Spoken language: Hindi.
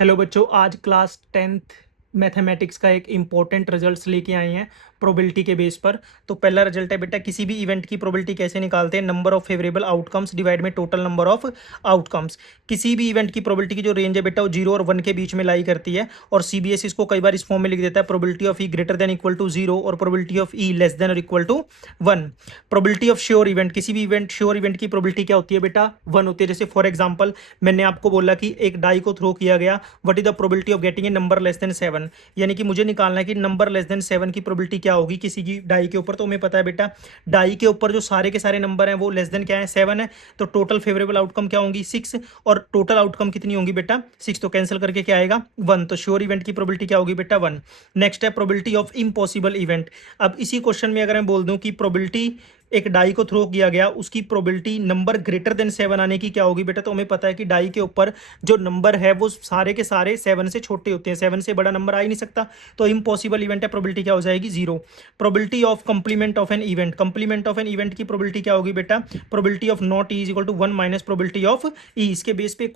हेलो बच्चों, आज क्लास 10th मैथमेटिक्स का एक इम्पोर्टेंट रिजल्ट्स लेके आए हैं प्रोबेबिलिटी के बेस पर। तो पहला रिजल्ट है बेटा, किसी भी इवेंट की प्रोबेबिलिटी कैसे निकालते हैं, number of favourable outcomes divide में टोटल नंबर ऑफ आउटकम्स। किसी भी इवेंट की प्रोबेबिलिटी की जो रेंज है बेटा वो 0 और 1 के बीच में लाई करती है। और सीबीएसई इसको कई बार इस फॉर्म में लिख देता है, probability of E greater than equal to 0 और probability of E less than और equal to 1। Probability of sure event, किसी भी इवेंट श्योर इवेंट की प्रोबेबिलिटी क्या होती है बेटा, 1 होती है। जैसे फॉर एग्जाम्पल मैंने आपको बोला कि एक डाई को थ्रो किया गया, what is the probability of getting a number less than 7, यानी कि मुझे निकालना है कि नंबर लेस देन 7 की प्रोबेबिलिटी क्या होगी किसी की डाई के ऊपर। तो हमें पता है बेटा, डाई के ऊपर जो सारे के सारे नंबर हैं वो लेस देन क्या है, 7 है। तो टोटल फेवरेबल आउटकम क्या होंगी, 6। और टोटल आउटकम कितनी होंगी बेटा, 6। तो कैंसिल करके क्या आएगा, 1। तो श्योर इवेंट की प्रोबेबिलिटी क्या होगी बेटा, 1। नेक्स्ट है प्रोबेबिलिटी ऑफ इम्पॉसिबल इवेंट। अब इसी क्वेश्चन में अगर मैं बोल दूं कि प्रोबेबिलिटी एक डाई को थ्रो किया गया, उसकी प्रोबेबिलिटी नंबर ग्रेटर देन 7 आने की क्या होगी बेटा, तो हमें पता है कि डाई के ऊपर जो नंबर है वो सारे के सारे 7 से छोटे होते हैं, 7 से बड़ा नंबर आ ही नहीं सकता। तो इम्पॉसिबल इवेंट है, प्रोबेबिलिटी क्या हो जाएगी, 0। Probability of complement of an event, complement of an event की प्रोबेबिलिटी क्या होगी बेटा, probability of not E is equal to 1 minus probability of E. इसके बेस पे